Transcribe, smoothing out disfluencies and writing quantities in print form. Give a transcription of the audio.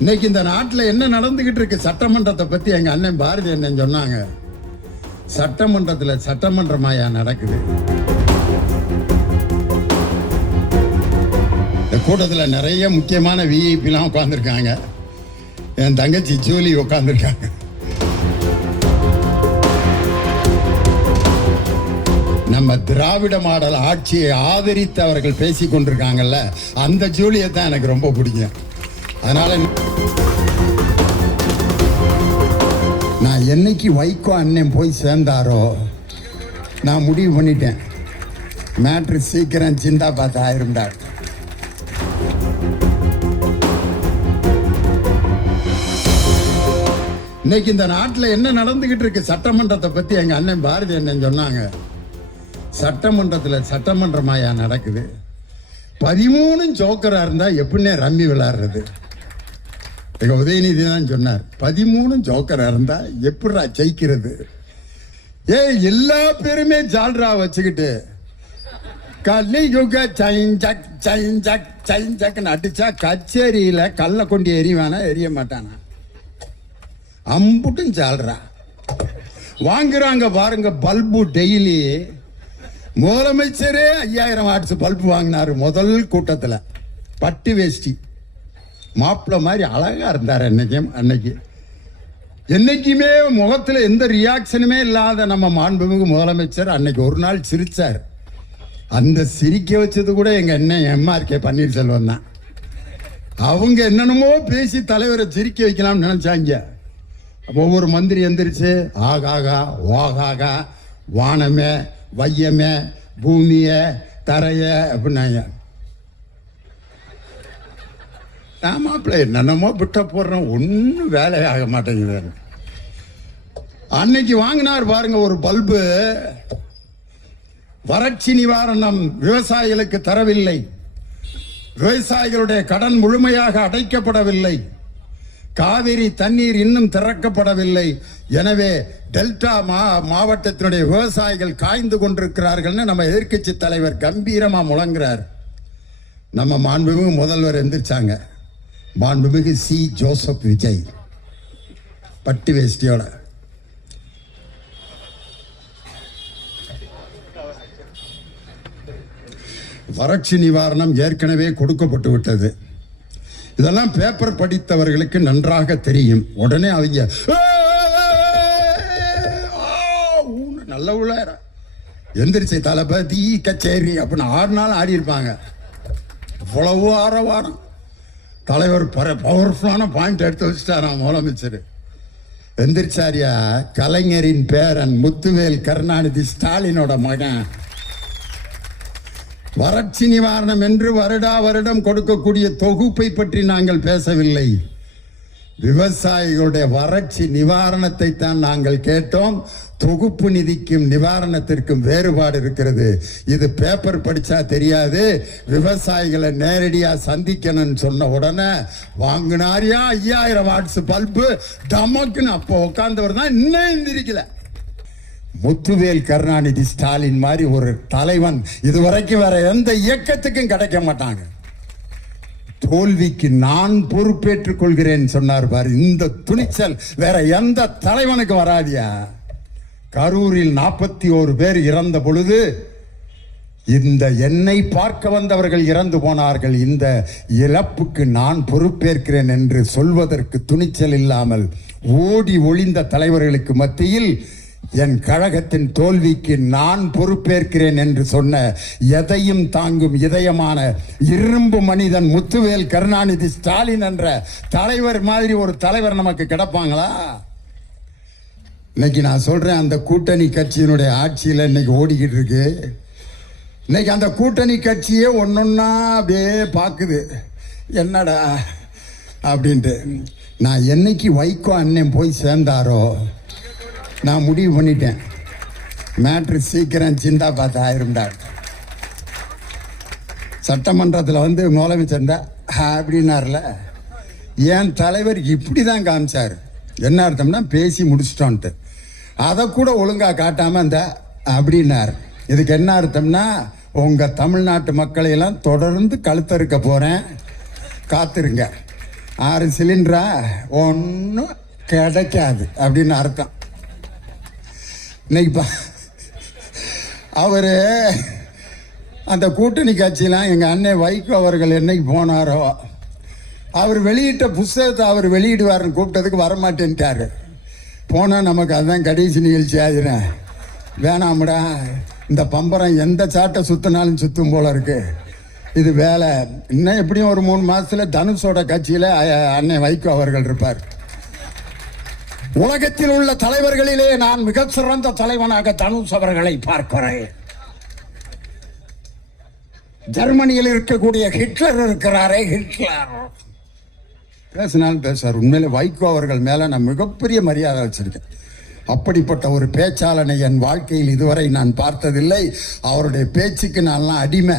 இன்னைக்கு இந்த நாட்டில் என்ன நடந்துகிட்டு இருக்கு சட்டமன்றத்தை பத்தி எங்க அண்ணன் பாரதி அண்ணன் சொன்னாங்க. சட்டமன்றத்தில் சட்டமன்றமாயா நடக்குது. இந்த கூட்டத்தில் நிறைய முக்கியமான விஐபிலாம் உட்காந்துருக்காங்க. என் தங்கச்சி ஜூலி உட்காந்துருக்காங்க. நம்ம திராவிட மாடல் ஆட்சியை ஆதரித்து அவர்கள் பேசிக் கொண்டிருக்காங்கல்ல, அந்த ஜூலியை தான் எனக்கு ரொம்ப பிடிக்கும். அதனால நான் என்னைக்கு வைகோ அண்ணன் போய் சேர்ந்தாரோ நான் முடிவு பண்ணிட்டேன், மேட்ரு சீக்கிரம் சிந்தா பார்த்து ஆயிருந்தார். இன்னைக்கு இந்த நாட்டில் என்ன நடந்துகிட்டு இருக்கு சட்டமன்றத்தை பத்தி எங்க அண்ணன் பாரதி அண்ணன் சொன்னாங்க. சட்டமன்றத்தில் சட்டமன்றமாயா நடக்குது. 13 ஜோக்கரா இருந்தா எப்படின்னே ரம்மி விளையாடுறது? எங்க உதயநிதி தான் சொன்னார், 13 ஜோக்கரா இருந்தா எப்படிடா ஜெயிக்கிறது? எல்லா பேருமே ஜால்ரா வச்சுக்கிட்டு கலியுக சைன் அடிச்சா கச்சேரியில கல்ல கொண்டு எறிவானா எரிய மாட்டானா? அம்புட்டும் ஜால்ரா வாங்குறாங்க பாருங்க. பல்பு டெய்லி முதலமைச்சரே 5000 வாட்ஸ் பல்பு வாங்கினாரு முதல் கூட்டத்தில். பட்டு வேஷ்டி மாப்பிள்ள மாதிரி அழகா இருந்தார் அன்னைக்கு. என்னைக்குமே முகத்துல எந்த ரியாக்ஷனுமே இல்லாத நம்ம மாண்புமிகு முதலமைச்சர் அன்னைக்கு ஒரு நாள் சிரிச்சார். அந்த சிரிக்க வச்சது கூட எங்க அண்ணன் எம்ஆர்கே பன்னீர்செல்வம் தான். அவங்க என்னென்னமோ பேசி தலைவரை சிரிக்க வைக்கலாம்னு நினைச்சாங்க. ஒவ்வொரு மந்திரி எந்திரிச்சு ஆகாகா ஓகாகா வானமே வையமே பூமிய தரைய அப்படின்னாங்க. மாப்பிள்ளை என்னென்னமோ விட்ட போடுறோம், ஒன்றும் வேலையாக மாட்டேங்குது. அன்னைக்கு வாங்கினார் பாருங்க ஒரு பல்பு. வறட்சி நிவாரணம் விவசாயிகளுக்கு தரவில்லை, விவசாயிகளுடைய கடன் முழுமையாக அடைக்கப்படவில்லை, காவிரி தண்ணீர் இன்னும் திறக்கப்படவில்லை, எனவே டெல்டா மாவட்டத்தினுடைய விவசாயிகள் காய்ந்து கொண்டிருக்கிறார்கள் நம்ம எதிர்க்கட்சி தலைவர் கம்பீரமா முழங்குறார். நம்ம மாண்புமிகு முதல்வர் எந்திரிச்சாங்க. மாண்புமிகு சி ஜோசப் விஜய் பட்டு வேஷ்டியோட வறட்சி நிவாரணம் ஏற்கனவே கொடுக்கப்பட்டு விட்டது. இதெல்லாம் பேப்பர் படித்தவர்களுக்கு நன்றாக தெரியும். உடனே அவங்க நல்ல உள்ள எந்திரிச்சு தளபதி கச்சேரி அப்படின்னு 6 நாள் ஆடி இருப்பாங்க. அவ்வளவு ஆரவாரம். தலைவர் பவர்ஃபுல்லான பாயிண்ட் எடுத்து வச்சுட்டாராம் முதலமைச்சர். எந்திரிச்சாரியா கலைஞரின் பேரன் முத்துவேல் கருணாநிதி ஸ்டாலினோட மகன். வறட்சி நிவாரணம் என்று வருடா வருடம் கொடுக்கக்கூடிய தொகுப்பை பற்றி நாங்கள் பேசவில்லை. விவசாயிகளுடைய வறட்சி நிவாரணத்தை தான் நாங்கள் கேட்டோம். தொகுப்பு நிதிக்கும் நிவாரணத்திற்கும் வேறுபாடு இருக்கிறது. இது பேப்பர் படிச்சா தெரியாது, விவசாயிகளை நேரடியா சந்திக்கணும்னு சொன்ன உடனே வாங்கினாரியா 5000 வாட்ஸ் பல்பு டமக்குன்னு. அப்போ உட்கார்ந்தவர் தான் இன்னும் எந்திரிக்கல. முத்துவேல் கருணாநிதி ஸ்டாலின் மாதிரி ஒரு தலைவன் இதுவரைக்கும் வேற எந்த இயக்கத்துக்கும் கிடைக்க மாட்டாங்க. தோல்விக்கு நான் பொறுப்பேற்றுக் கொள்கிறேன் சொன்னார் பாரு. இந்த துணிச்சல் வேற எந்த தலைவனுக்கு வராதியா? கரூரில் 41 பேர் இறந்த பொழுது இந்த என்னை பார்க்க வந்தவர்கள் இறந்து போனார்கள், இந்த இழப்புக்கு நான் பொறுப்பேற்கிறேன் என்று சொல்வதற்கு துணிச்சல் இல்லாமல் ஓடி ஒளிந்த தலைவர்களுக்கு மத்தியில் என் கழகத்தின் தோல்விக்கு நான் பொறுப்பேற்கிறேன் என்று சொன்ன எதையும் தாங்கும் இதயமான இரும்பு மனிதன் முத்துவேல் கருணாநிதி ஸ்டாலின் என்ற தலைவர் மாதிரி ஒரு தலைவர் நமக்கு கிடப்பாங்களா? இன்னைக்கு நான் சொல்றேன், அந்த கூட்டணி கட்சியினுடைய ஆட்சியில் இன்னைக்கு ஓடிக்கிட்டு இருக்கு. இன்னைக்கு அந்த கூட்டணி கட்சியே ஒன்னொன்னா அப்படியே பார்க்குது, என்னடா அப்படின்ட்டு. நான் என்னைக்கு வைகோ அண்ணன் போய் சேர்ந்தாரோ நான் முடிவு பண்ணிட்டேன், மேட்ரு சீக்கிரம் சிந்தா பார்த்து ஆயிருந்தார். சட்டமன்றத்தில் முதலமைச்சர் அப்படின்னார்ல, என் தலைவர் இப்படி தான் காமிச்சார். என்ன அர்த்தம்னா பேசி முடிச்சிட்டோன்ட்டு. அதை கூட ஒழுங்கா காட்டாம அப்படின்னார். இதுக்கு என்ன அர்த்தம்னா உங்க தமிழ்நாட்டு மக்களை எல்லாம் தொடர்ந்து கழுத்தறுக்க போறேன், காத்திருங்க. 6 சிலிண்டரா ஒன்றும் கிடைக்காது அப்படின்னு அர்த்தம். இன்னைக்கு அவர் அந்த கூட்டணி கட்சியெலாம் எங்கள் அண்ணன் வைகோ அவர்கள் என்னைக்கு போனாரோ அவர் வெளியிட்ட புஸ்தகத்தை அவர் வெளியிடுவார்னு கூப்பிட்டதுக்கு வரமாட்டேன்ட்டார். போனால் நமக்கு அதுதான் கடைசி நிகழ்ச்சி ஆகிறேன். வேணாம்டா, இந்த பம்பரம் எந்த சாட்டை சுற்றினாலும் சுற்றும் போல இருக்கு, இது வேலை. இன்னும் எப்படியும் ஒரு 3 மாதத்தில் தனுஷோட கட்சியில் அண்ணன் வைகோ அவர்கள் இருப்பார். உலகத்தில் உள்ள தலைவர்களிலே நான் மிக சிறந்த தலைவனாக தனுஷ் அவர்களை பார்க்கிறேன். ஜெர்மனியில் இருக்கக்கூடிய ஹிட்லர் இருக்கிறாரே, ஹிட்லர் பேசினாலும் பேசுவார். உண்மையிலே வைகோ அவர்கள் மேலே நான் மிகப்பெரிய மரியாதை வச்சிருக்கேன். அப்படிப்பட்ட ஒரு பேச்சாளனை என் வாழ்க்கையில் இதுவரை நான் பார்த்ததில்லை. அவருடைய பேச்சுக்கு நான்லாம் அடிமை.